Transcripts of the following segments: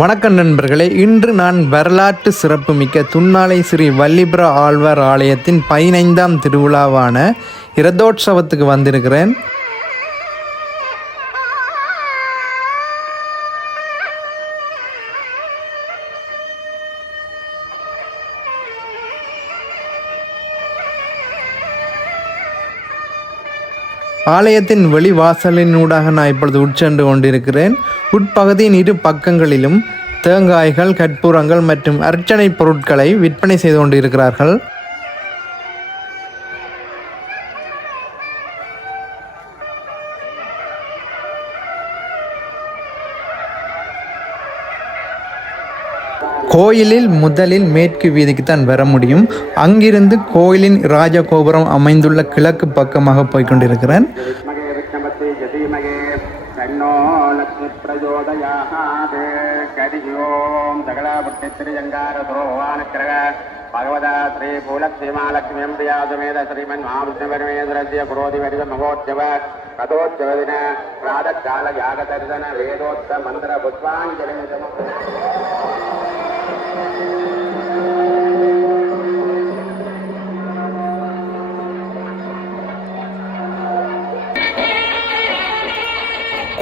வணக்கம் நண்பர்களே, இன்று நான் வரலாற்று சிறப்புமிக்க துன்னாலை ஸ்ரீ வல்லிபுர ஆழ்வார் ஆலயத்தின் 15ஆம் திருவிழாவான இரதோற்சவத்துக்கு வந்திருக்கிறேன். ஆலயத்தின் வெளிவாசலினூடாக நான் இப்பொழுது உட்சென்று கொண்டிருக்கிறேன். உட்பகுதியின் இரு பக்கங்களிலும் தேங்காய்கள், கற்பூரங்கள் மற்றும் அர்ச்சனை பொருட்களை விற்பனை செய்து கொண்டிருக்கிறார்கள். கோயிலில் முதலில் மேற்கு வீதிக்கு தான் வர முடியும். அங்கிருந்து கோயிலின் ராஜகோபுரம் அமைந்துள்ள கிழக்கு பக்கமாக போய்கொண்டிருக்கிறேன். भगवता श्री भूलक्ष्मीमालक्ष्मीं प्रियासमेत श्रीमन् महाविष्णुपरमेश्वरस्य पुरोधिपरिव महोत्सव कथोत्सव दिन प्रातःकाल यागदर्शन वेदोक्त मंत्र पुष्पाञ्जलि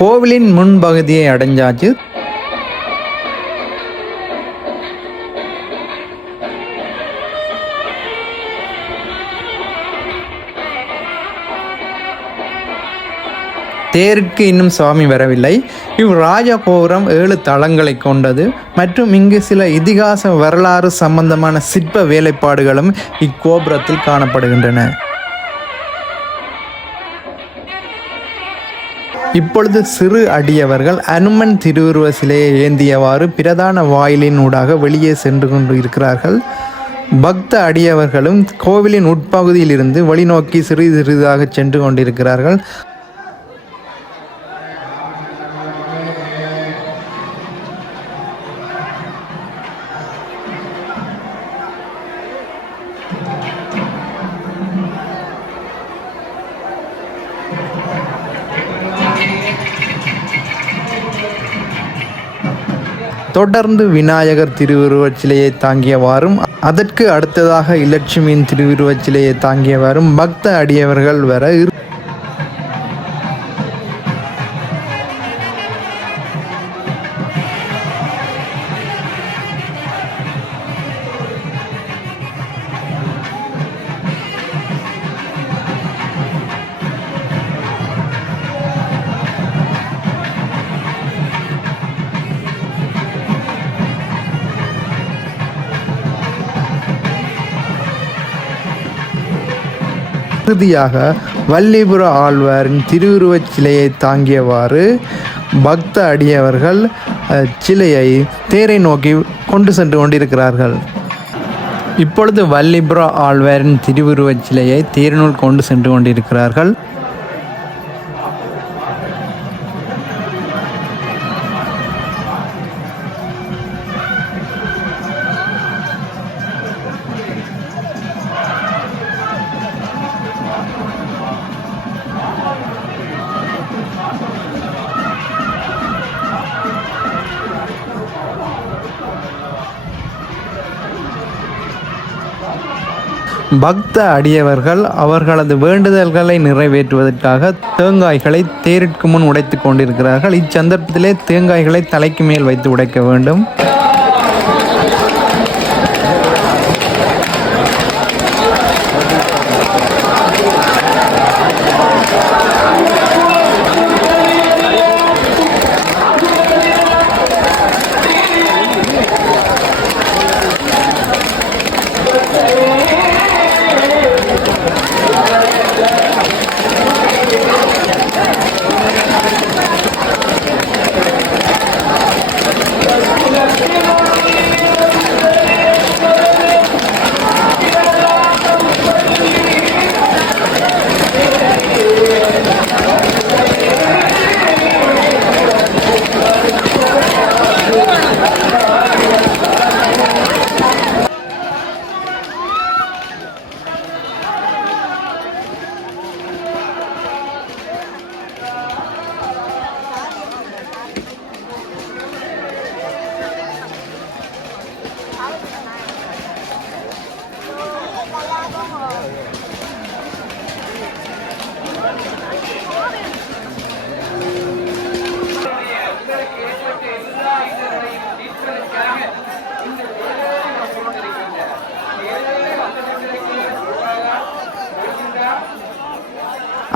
கோவிலின் முன்பகுதியை அடைஞ்சாச்சு. தேருக்கு இன்னும் சுவாமி வரவில்லை. ராஜகோபுரம் 7 தளங்களை கொண்டது மற்றும் இங்கு சில இதிகாச வரலாறு சம்பந்தமான சிற்ப வேலைப்பாடுகளும் இக்கோபுரத்தில் காணப்படுகின்றன. இப்பொழுது சிறு அடியவர்கள் அனுமன் திருவுருவ சிலையை ஏந்தியவாறு பிரதான வாயிலின் ஊடாக வெளியே சென்று கொண்டு இருக்கிறார்கள். பக்த அடியவர்களும் கோவிலின் உட்பகுதியில் இருந்து வழிநோக்கி சிறிதாக சென்று கொண்டிருக்கிறார்கள். தொடர்ந்து விநாயகர் திருவுருவச் சிலையை தாங்கியவாறும் அதற்கு அடுத்ததாக இலட்சுமியின் திருவுருவச் சிலையை தாங்கியவாறும் பக்த அடியவர்கள் வர இறுதியாக வல்லிபுர ஆழ்வாரின் திருவுருவச் சிலையை தாங்கியவாறு பக்த அடியவர்கள் சிலையை தேரை நோக்கி கொண்டு சென்று கொண்டிருக்கிறார்கள். இப்பொழுது வல்லிபுர ஆழ்வாரின் திருவுருவச் சிலையை தேரினுள் கொண்டு சென்று கொண்டிருக்கிறார்கள். பக்த அடியவர்கள் அவர்களது வேண்டுதல்களை நிறைவேற்றுவதற்காக தேங்காய்களை தேரிற்கு முன் உடைத்து கொண்டிருக்கிறார்கள். இச்சந்தர்ப்பத்திலே தேங்காய்களை தலைக்கு மேல் வைத்து உடைக்க வேண்டும்.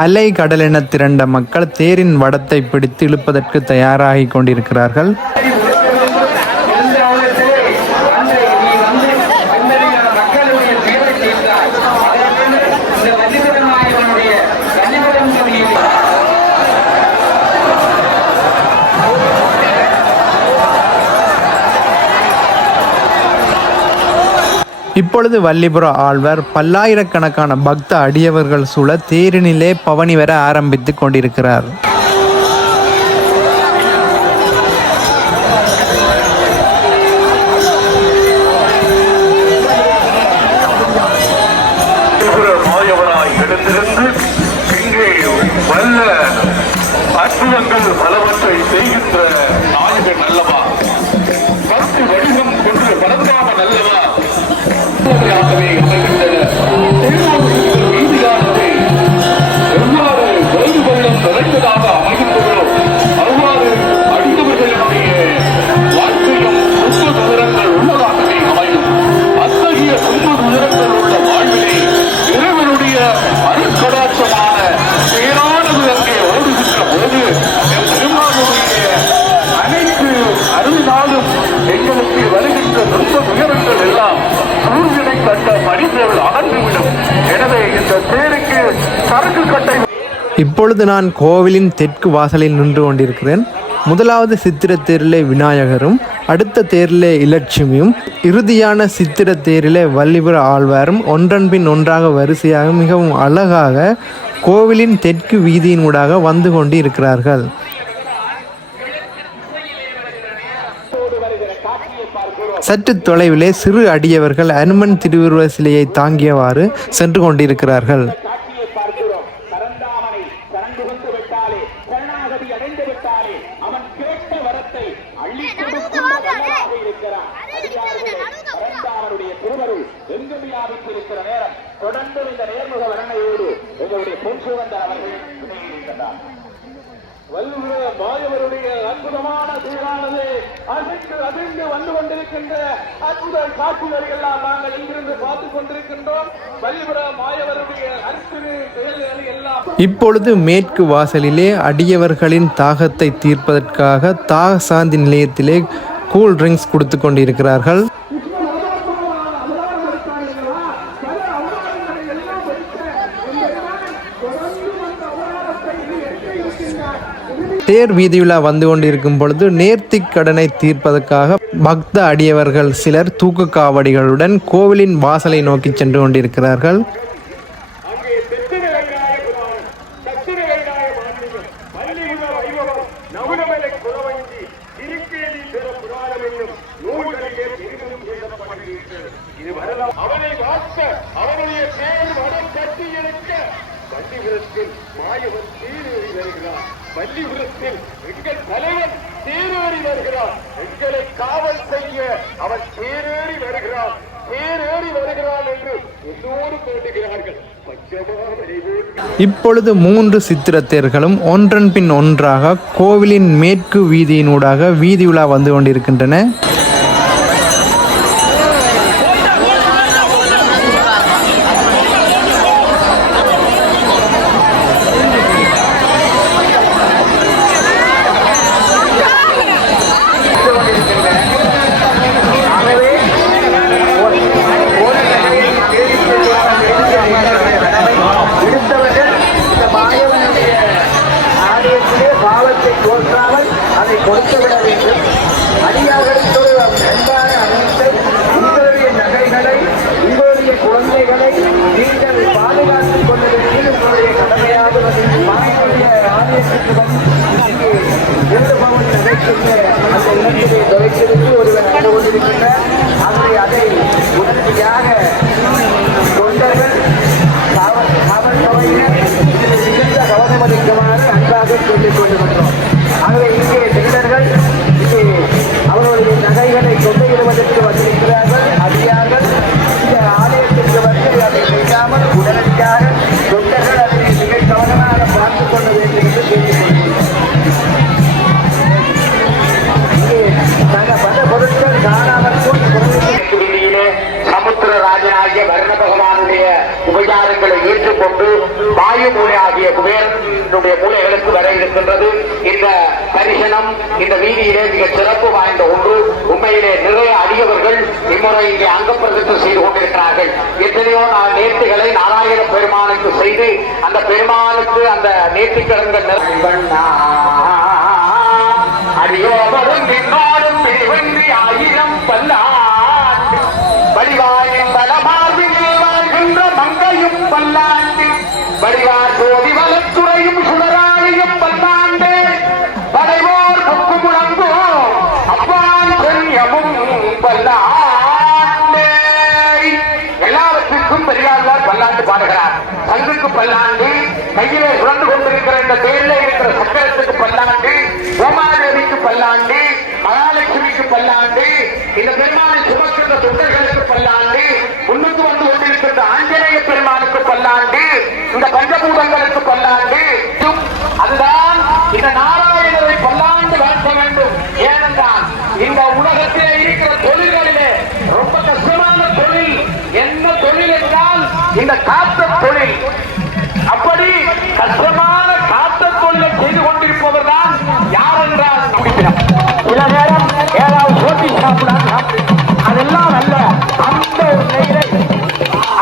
அலை கடலென திரண்ட மக்கள் தேரின் வடத்தை பிடித்து இழுப்பதற்கு தயாராகி கொண்டிருக்கிறார்கள். இப்பொழுது வல்லிபுர ஆழ்வார் பல்லாயிரக்கணக்கான பக்த அடியவர்கள் சூழ தேரினிலே பவனி வர ஆரம்பித்து கொண்டிருக்கிறார். அற்புதங்கள் பலவற்றை செய்கின்ற நாயகன் அல்லவா, பக்தி வடிவம் கொண்டு பரந்தாமன் அல்லவா, எவ்வாறு வயது வெள்ளம் நிறைந்ததாக அமைகின்றதோ அவ்வாறு அடித்தவர்களுடைய வாழ்க்கையும் துன்ப துயரங்கள் உள்ளதாகவே அமையும். அத்தகைய துன்ப துயரங்கள் உள்ள வாழ்விலே இறைவனுடைய அருட்கடாட்சமான செயலானது அங்கே ஓடுகின்ற போது பெருமானுடைய அனைத்து அருளாலும் எங்களுக்கு வருகின்ற துன்ப துயரங்கள் எல்லாம் சூரியனை கண்ட மனிதர்கள் அகன்றுவிடும். எனவே இந்த தேருக்கு சரக்கு கட்டை. இப்பொழுது நான் கோவிலின் தெற்கு வாசலில் நின்று கொண்டிருக்கிறேன். முதலாவது சித்திர தேரிலே விநாயகரும், அடுத்த தேரிலே இலட்சுமியும், இறுதியான சித்திர தேரிலே வல்லிபுர ஆழ்வாரும் ஒன்றன் பின் ஒன்றாக வரிசையாக மிகவும் அழகாக கோவிலின் தெற்கு வீதியினூடாக வந்து கொண்டு இருக்கிறார்கள். சற்று தொலைவிலே சிறு அடியவர்கள் அனுமன் திருவுருவ சிலையை தாங்கியவாறு சென்று கொண்டிருக்கிறார்கள். தொடர்ந்து இந்த நேர்முக வர்ணையோடு எங்களுடைய பொன்சுவந்தார் அவர்கள் வல்லுற மாயவருடைய அற்புதமான சீரானது அதிர்ந்து வந்து கொண்டிருக்கின்ற அற்புத காட்சிகளை எல்லாம் நாங்கள் இங்கிருந்து பார்த்துக் கொண்டிருக்கின்றோம். வல்லுற மாயவருடைய அற்புத செயல்களை எல்லாம் இப்பொழுது மேற்கு வாசலிலே அடியவர்களின் தாகத்தை தீர்ப்பதற்காக தாக சாந்தி நிலையத்திலே கூல் ட்ரிங்க்ஸ் கொடுத்து கொண்டிருக்கிறார்கள். தேர் வீதியுலா வந்து கொண்டிருக்கும் பொழுது நேர்த்திக் கடனை தீர்ப்பதற்காக பக்த அடியவர்கள் சிலர் தூக்கு காவடிகளுடன் கோவிலின் வாசலை நோக்கி சென்று கொண்டிருக்கிறார்கள். வள்ளிபுரத்தில் எங்கள் தலைவன் தேரேறி வருகிறார், எங்களை காவல் செய்ய அவன் தேரேறி வருகிறான் என்று எல்லோரும் வேண்டுகிறார்கள். இப்பொழுது 3 சித்திர தேர்களும் ஒன்றன் பின் ஒன்றாக கோவிலின் மேற்கு வீதியினூடாக வீதி உலா வந்து கொண்டிருக்கின்றன. கொடுத்துவிட வேண்டும். அடியார்களுக்கு அன்பான அமைப்பை, உங்களுடைய நகைகளை, உங்களுடைய குழந்தைகளை நீங்கள் பாதுகாத்துக் கொள்ள வேண்டியது உங்களுடைய கடமையாக மாணவருடைய ஆலயத்திற்கு வந்து 2 பவுன் நகைக்குரிய அந்த இடத்திலே தொலைத்திருந்து ஒருவர் நடந்து கொண்டிருக்கின்றார். ஆகவே அதை உடனடியாக தொண்டர்கள் காவல்துறையினர் மிகுந்த கவனமளிக்குமாறு அன்பாக சொல்லிக் கொண்டிருக்கிறோம். ஆகவே இங்கே தொண்டர்கள் இங்கே அவர்களுடைய நகைகளை கொண்டையிடுவதற்கு வந்திருக்கிறார்கள். அதிகாரிகள் இந்த ஆலயத்திற்கு வந்து அதை செய்யாமல் உடனடியாக தொண்டர்கள் அதை மிக கவனமாக பார்த்துக் கொள்ள வேண்டும் என்று கேட்டுக்கொள்கிறோம். இங்கே நாங்கள் பல பொருட்கள் காணாமல் சமுத்திரராஜனாகிய வர்ண பகவானுடைய உபச்சாரங்களை ஏற்றுக்கொண்டு வாயுமூலை ஆகிய வீதியிலே மிக சிறப்பு வாய்ந்த ஒன்று. உண்மையிலே நிறைய அடியவர்கள் இம்முறை இங்கே அங்க பிரதிஷ்டம் செய்து கொண்டிருக்கிறார்கள். எத்தனையோ நேர்த்திகளை நாராயண பெருமானுக்கு செய்து அந்த பெருமானுக்கு அந்த நேர்த்திக்கடன்கள் அடியோபரும் நின்னாடும் பிரிவன்றி 1000 பல்லாண்டு வடிவாயின் பலமார்பில் வாழ்கின்ற மங்கையும் பல்லாண்டு வடிவார் ஜோதி வளத்துறையும் சுடராளியும் பல்லாண்டு படைவோர் புக்கு முழங்கோ அப்பான் செல்யமும் பல்லாண்டு. எல்லாவற்றுக்கும் பெரியாழ்வார் பல்லாண்டு பாடுகிறார். சங்குக்கு பல்லாண்டு, கையிலே சுழந்து கொண்டிருக்கிற இந்த தேரிலே இருக்கிற சக்கரத்துக்கு பல்லாண்டு, ஓமாதேவிக்கு பல்லாண்டு, மகாலட்சுமிக்கு பல்லாண்டு, இந்த பெருமானை சுமக்கின்ற தொண்டர்களுக்கு பல்லாண்டு, முன்னுக்கு வந்து கொண்டிருக்கின்ற ஆஞ்சநேய பெருமானுக்கு பல்லாண்டு, இந்த பஞ்சபூதங்களுக்கு பல்லாண்டு. அதுதான் இந்த நாராயணரை பல்லாண்டு வளர்க்க வேண்டும். ஏனென்றால் இந்த உலகத்திலே இருக்கிற தொழில்களிலே ரொம்ப கஷ்டமான தொழில் என்ன தொழில் என்றால் இந்த காத்த தொழில். அப்படி கஷ்டமான காத்த தொழிலை செய்து கொண்டிருப்பவர் தான் யார் என்றால் சில நேரம் ஏதாவது சோட்டி சாப்பிடாது, அதெல்லாம் அல்ல. அந்த ஒரு நிலை,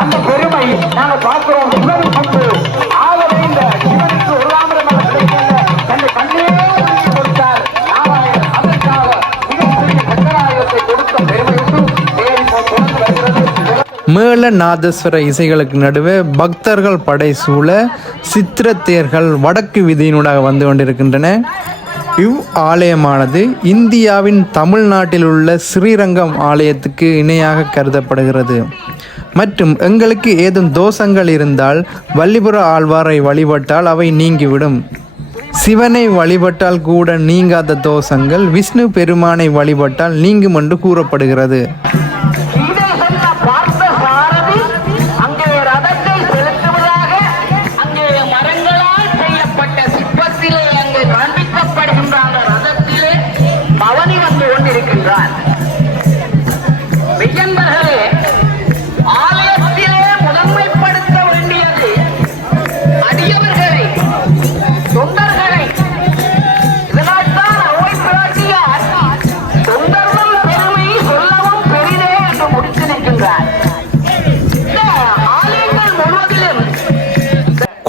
அந்த பெருமை நாங்கள் பார்க்கிறோம். இவரும் கொண்டு ஆகவே இந்த சிவனுக்கு ஒரு ராமரமல்ல கிடைக்கின்ற தன்னை கண்ணே கொடுத்தார் நாராயணன். அதற்காக மிகப்பெரிய சக்கராயுதத்தை கொடுத்த பெருமையுண்டு தேடி தொடர்ந்து வருகிறது. மேள நாதஸ்வர இசைகளுக்கு நடுவே பக்தர்கள் படை சூழ சித்திரத்தேர்கள் வடக்கு வீதியினூடாக வந்து கொண்டிருக்கின்றன. இவ் ஆலயமானது இந்தியாவின் தமிழ்நாட்டில் உள்ள ஸ்ரீரங்கம் ஆலயத்துக்கு இணையாக கருதப்படுகிறது. மற்றும் எங்களுக்கு ஏதும் தோஷங்கள் இருந்தால் வள்ளிபுர ஆழ்வாரை வழிபட்டால் அவை நீங்கிவிடும். சிவனை வழிபட்டால் கூட நீங்காத தோஷங்கள் விஷ்ணு பெருமானை வழிபட்டால் நீங்கும் என்று கூறப்படுகிறது.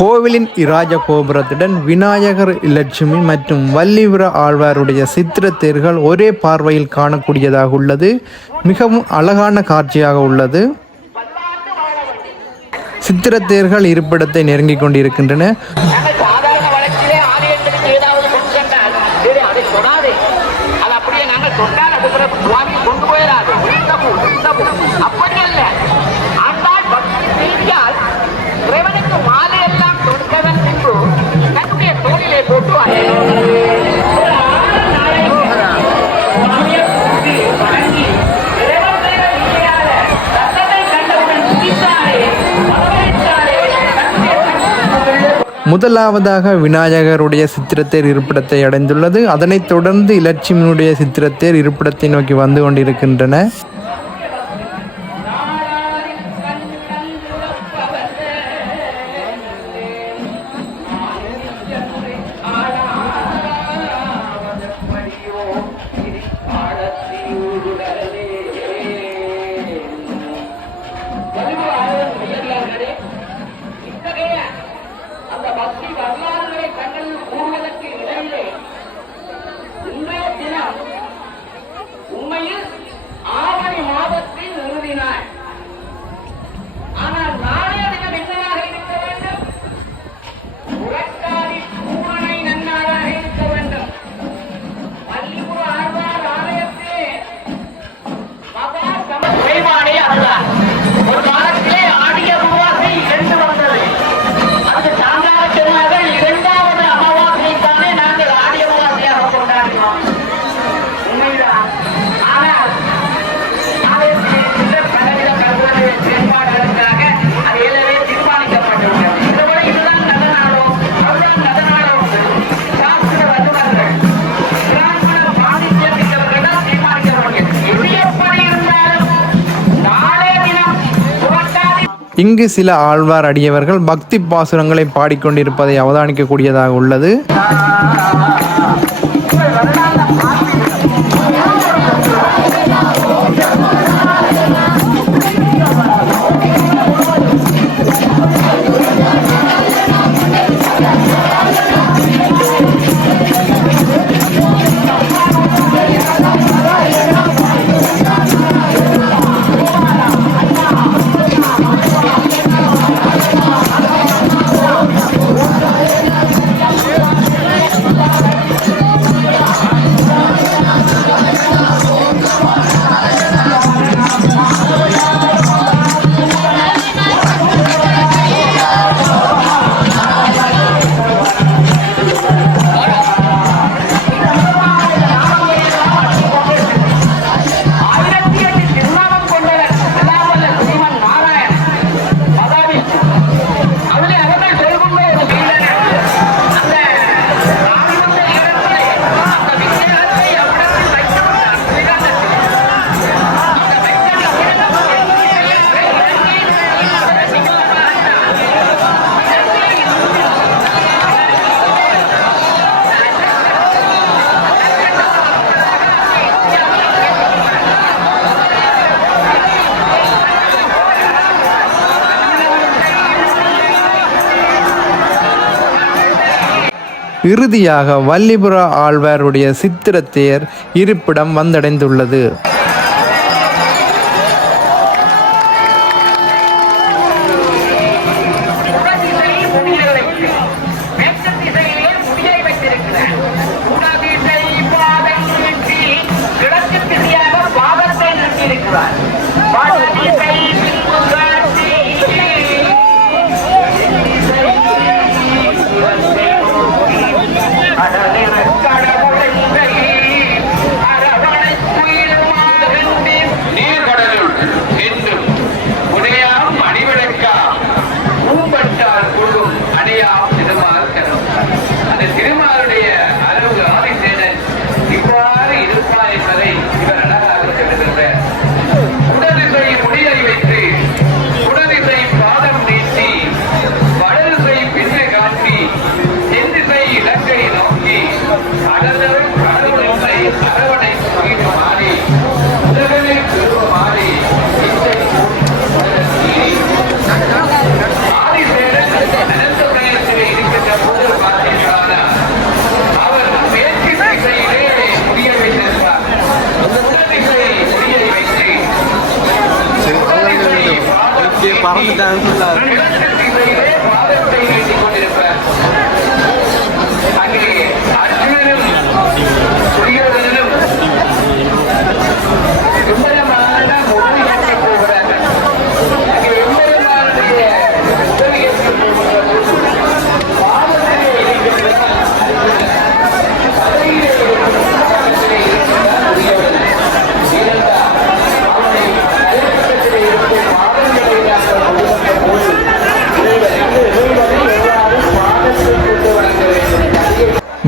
கோவிலின் இராஜ கோபுரத்துடன் விநாயகர், லட்சுமி மற்றும் வள்ளிபுர ஆழ்வாருடைய சித்திரத்தேர்கள் ஒரே பார்வையில் காணக்கூடியதாக உள்ளது. மிகவும் அழகான காட்சியாக உள்ளது. சித்திரத்தேர்கள் இருப்பிடத்தை நெருங்கிக் கொண்டிருக்கின்றன. முதலாவதாக விநாயகருடைய சித்திரத்தேர் இருப்பிடத்தை அடைந்துள்ளது. அதனைத் தொடர்ந்து லட்சுமியுடைய சித்திரத்தேர் இருப்பிடத்தை நோக்கி வந்து கொண்டிருக்கின்றன. இங்கு சில ஆழ்வார் அடியவர்கள் பக்தி பாசுரங்களை பாடிக்கொண்டிருப்பதை அவதானிக்கக்கூடியதாக உள்ளது. இறுதியாக வல்லிபுர ஆழ்வாருடைய சித்திரத்தேர் இருப்பிடம் வந்தடைந்துள்ளது.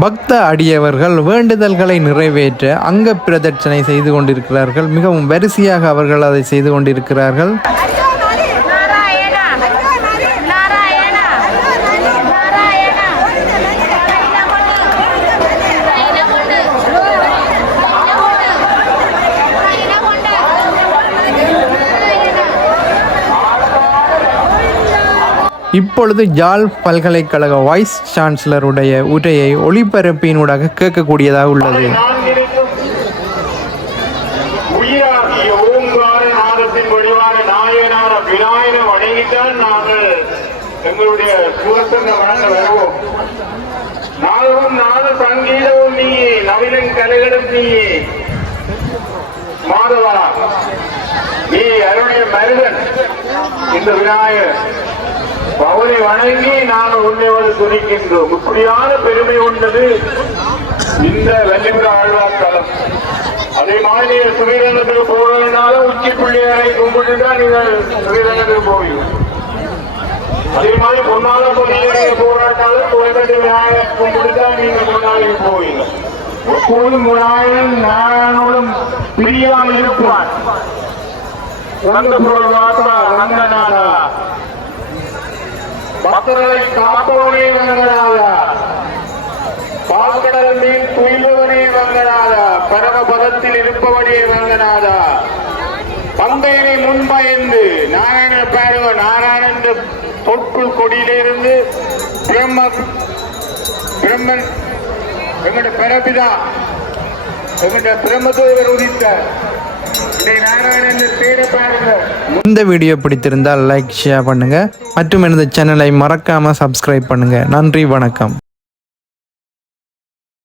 பக்த அடியவர்கள் வேண்டுதல்களை நிறைவேற்ற அங்க பிரதட்சணை செய்து கொண்டிருக்கிறார்கள். மிகவும் வரிசையாக அவர்கள் அதை செய்து கொண்டிருக்கிறார்கள். இப்பொழுது யாழ் பல்கலைக்கழக வைஸ் சான்சலருடைய உரையை ஒளிபரப்பினூடாக கேட்கக்கூடியதாக உள்ளது. உயிராகிய ஓங்கார நாதத்தின் வடிவான நாயனான விநாயகனை வணங்கித்தான் நாங்கள் எங்களுடைய சுகத்தை வழங்க வருவோம். நாளும் நாடு சங்கீதமும் நீயே, நவீன கலைகளும் நீயே. மாதவா, நீ அருடைய மருகன் இந்த விநாயகர். அவனை வணங்கி நாங்கள் உன்னை துதிக்கின்றோம். இப்படியான பெருமை கொண்டது இந்த வல்லிபுர ஆழ்வார் தலம். அதே மாதிரி ஸ்ரீரங்கத்துக்கு போறதுனால உச்சி பிள்ளையாரை கும்பிட்டுதான் நீங்கள் ஸ்ரீரங்கத்துக்கு போவீங்க. அதே மாதிரி பொன்னால பொன்னியை போராட்டால கோயம்பேட்டு விநாயகர் கும்பிட்டுதான் நீங்க பொன்னாலைக்கு போவீங்க. எப்போதும் விநாயகன் நானும் பிரியாமல் இருப்பான். வந்த பொருள் மாத்திரா ரங்கநாதா, பக்தர்களை காப்பவனே வங்கநாதா, பால்கடல் மீன் துயிலுவனே வங்கநாதா, பரமபதத்தில் இருப்பவனே வங்கநாதா, பங்கையனை முன்பயந்து நாராயண பாருங்க. நாராயணன் தொற்று கொடியிலிருந்து பிரம்மன் எங்களுடைய பிறப்பிதா எங்களுடைய பிரம்மதேவர் உதித்த இந்த வீடியோ பிடித்திருந்தால் லைக், ஷேர் பண்ணுங்க மற்றும் எனது சேனலை மறக்காம சப்ஸ்கிரைப் பண்ணுங்க. நன்றி, வணக்கம்.